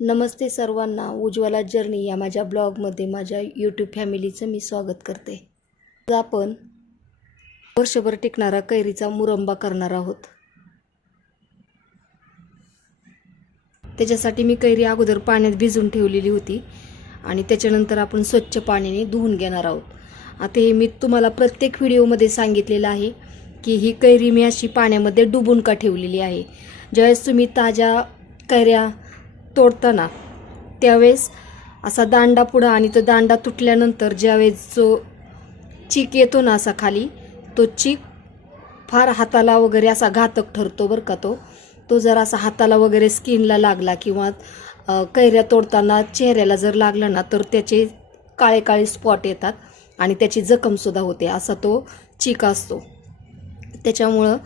नमस्ते सर्वांना, उज्ज्वला जर्नी या माझ्या ब्लॉगमध्ये माझ्या यूट्यूब फॅमिलीचं मी स्वागत करते. आज आपण वर्षभर टिकणारा कैरीचा मुरंबा करणार आहोत. त्याच्यासाठी मी कैरी अगोदर पाण्यात भिजवून ठेवलेली होती आणि त्याच्यानंतर आपण स्वच्छ पाण्याने धुवून घेणार आहोत. आता हे मी तुम्हाला प्रत्येक व्हिडिओमध्ये सांगितलेलं आहे की ही कैरी मी अशी पाण्यामध्ये डुबून का ठेवलेली आहे. ज्यावेळेस तुम्ही ताज्या कैऱ्या तोडताना त्यावेळेस असा दांडा पुढं आणि तो दांडा तुटल्यानंतर ज्यावेळेस जो चीक येतो ना असा खाली, तो चीक फार हाताला वगैरे असा घातक ठरतो बरं का. तो जर असा हाताला वगैरे स्किनला लागला किंवा कैऱ्या तोडताना चेहऱ्याला जर लागला ना तर त्याचे काळे काळे स्पॉट येतात आणि त्याची जखमसुद्धा होते. असा तो चीक असतो. त्याच्यामुळं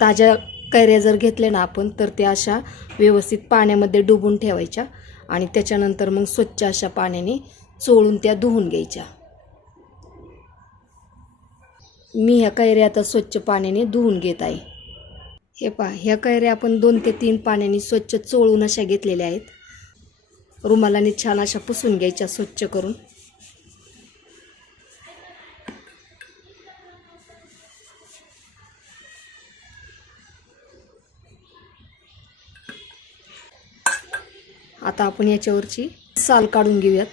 ताज्या कैऱ्या जर घेतल्या ना आपण तर त्या अशा व्यवस्थित पाण्यामध्ये डुबून ठेवायच्या आणि त्याच्यानंतर मग स्वच्छ अशा पाण्याने चोळून त्या धुवून घ्यायच्या. मी ह्या कैऱ्या आता स्वच्छ पाण्याने धुवून घेत आहे. हे पहा, ह्या कैऱ्या आपण 2 ते 3 पाण्याने स्वच्छ चोळून अशा घेतलेल्या आहेत. रुमालाने छान अशा पुसून घ्यायच्या स्वच्छ करून. आता आपण याच्यावरची साल काढून घेऊयात.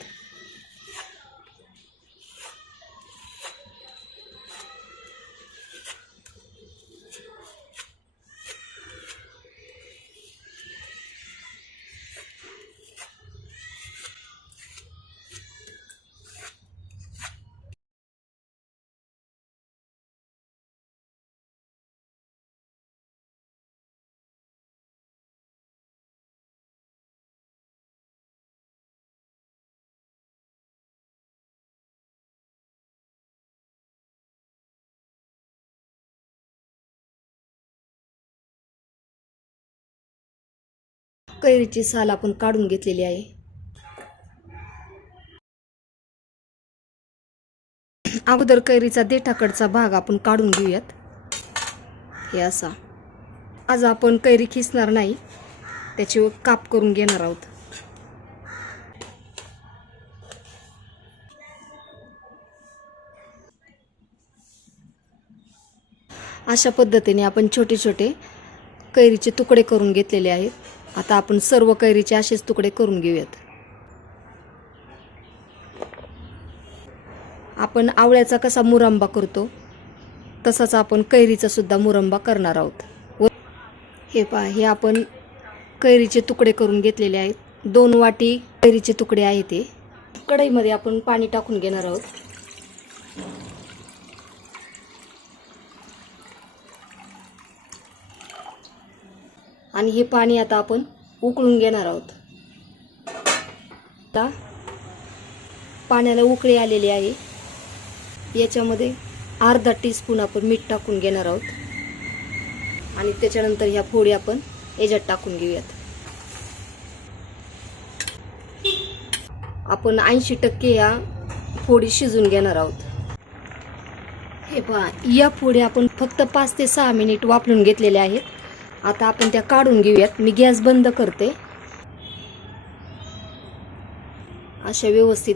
कैरीची साल आपण काढून घेतलेली आहे. अगोदर कैरीचा देठाकडचा भाग आपण काढून घेऊयात. हे असा. आज आपण कैरी खिसणार नाही, त्याचे काप करून घेणार आहोत. अशा पद्धतीने आपण छोटे छोटे कैरीचे तुकडे करून घेतलेले आहेत. आता आपण सर्व कैरीचे असेच तुकडे करून घेऊयात. आपण आवळ्याचा कसा मुरंबा करतो तसाच आपण कैरीचा सुद्धा मुरंबा करणार आहोत. हे पहा, हे आपण कैरीचे तुकडे करून घेतलेले आहेत. 2 वाटी कैरीचे तुकडे आहेत. ते कढईमध्ये आपण पाणी टाकून घेणार आहोत. आणि हे पाणी आता आपण उकळून घेणार आहोत. आता पाण्याला उकळी आलेली आहे. याच्यामध्ये अर्धा टीस्पून आपण मीठ टाकून घेणार आहोत आणि त्याच्यानंतर ह्या फोडी आपण याच्यात टाकून घेऊयात. आपण 80% या फोडी शिजून घेणार आहोत. हे पहा, या फोडी आपण फक्त 5 ते 6 मिनिट वाफलून घेतलेल्या आहेत. आता आपण त्या काढून घेऊयात. मी गॅस बंद करते. अशा व्यवस्थित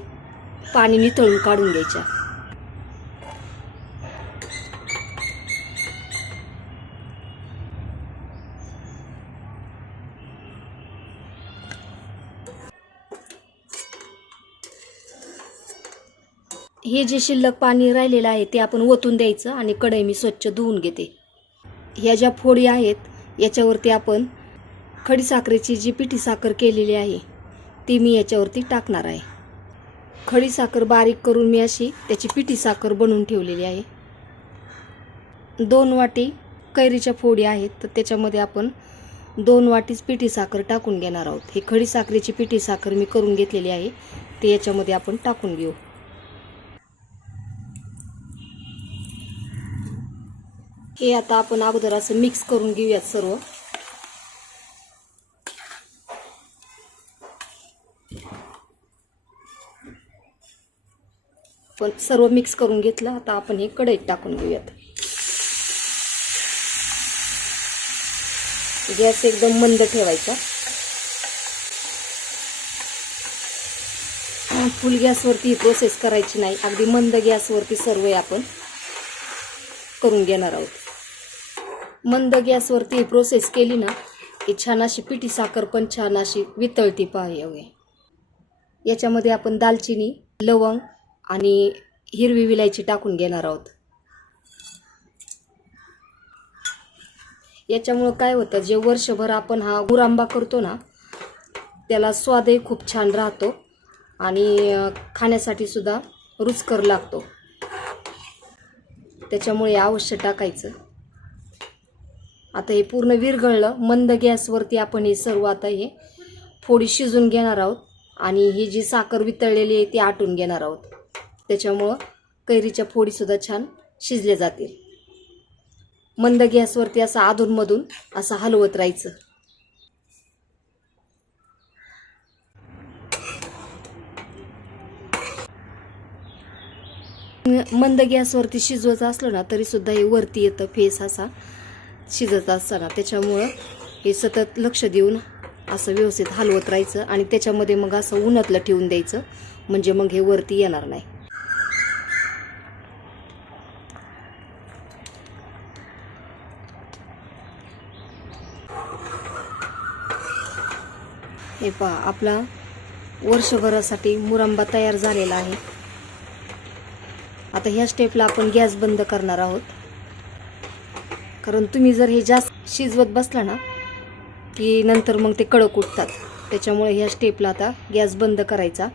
पाणी निथळून काढून घ्यायच्या. हे जे शिल्लक पाणी राहिलेलं आहे ते आपण ओतून द्यायचं आणि कढई मी स्वच्छ धुवून घेते. ह्या ज्या फोडी आहेत याच्यावरती आपण खडीसाखरेची जी पिठी साखर केलेली आहे ती मी याच्यावरती टाकणार आहे. खडीसाखर बारीक करून मी अशी त्याची पिठी साखर बनवून ठेवलेली आहे. 2 वाटी कैरीच्या फोडी आहेत तर त्याच्यामध्ये आपण 2 वाटीच पिठी साखर टाकून घेणार आहोत. हे खडीसाखरेची पिठी साखर मी करून घेतलेली आहे ते याच्यामध्ये आपण टाकून घेऊ. हे आता आपण अगोदर असं मिक्स करून घेऊयात सर्व. पण सर्व मिक्स करून घेतलं. आता आपण हे कढईत टाकून घेऊयात. गॅस एकदम मंद ठेवायचा. फुल गॅसवरती ही प्रोसेस करायची नाही, अगदी मंद गॅसवरती सर्व आपण करून घेणार आहोत। मंद गॅसवरती ही प्रोसेस केली ना की छान अशी पिठी साखर पण छान अशी वितळती पाहिजे। याच्यामध्ये आपण दालचिनी, लवंग आणि हिरवी विलायची टाकून घेणार आहोत। याच्यामुळे काय होतं, जे वर्षभर आपण हा मुरंबा करतो ना त्याला स्वादही खूप छान राहतो आणि खाण्यासाठी सुद्धा रुचकर लागतो, त्याच्यामुळे अवश्य टाकायचं। आता हे पूर्ण विरघळलं, मंद गॅसवरती आपण हे सर्व आता हे फोडी शिजून घेणार आहोत आणि ही जी साखर वितळलेली आहे ती आटून घेणार आहोत, त्याच्यामुळं कैरीच्या फोडी सुद्धा छान शिजल्या जातील। मंद गॅसवरती असं अधूनमधून असं हलवत राहायचं। मंद गॅसवरती शिजवत असलं ना तरी सुद्धा हे वरती येतं फेस असा शिजत असताना, त्याच्यामुळं हे सतत लक्ष देऊन असं व्यवस्थित हलवत राहायचं आणि त्याच्यामध्ये मग असं उन्हातलं ठेवून द्यायचं, म्हणजे मग हे वरती येणार नाही। हे पहा, आपला वर्षभरासाठी मुरंबा तयार झालेला आहे। आता ह्या स्टेपला आपण गॅस बंद करणार आहोत, कारण तुम्ही जर हे जास्त शिजवत बसला ना की नंतर मग ते कडक उठतात, त्याच्यामुळे ह्या स्टेपला आता गॅस बंद करायचा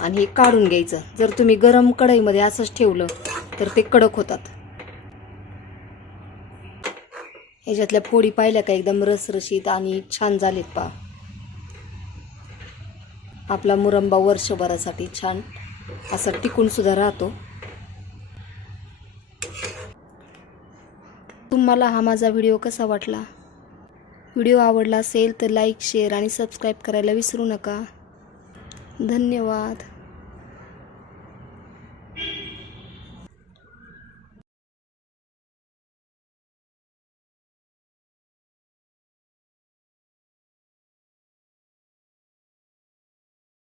आणि हे काढून घ्यायचं। जर तुम्ही गरम कढईमध्ये असंच ठेवलं तर ते कडक होतात। ह्याच्यातल्या फोडी पाहिल्या का एकदम रसरशीत आणि छान झालेत पहा। आपला मुरंबा वर्षभरासाठी छान असा टिकून सुद्धा राहतो। तुम्हाला हा माझा व्हिडिओ कसा वाटला? व्हिडिओ आवडला असेल तर लाईक, शेअर आणि सबस्क्राईब करायला विसरू नका। धन्यवाद।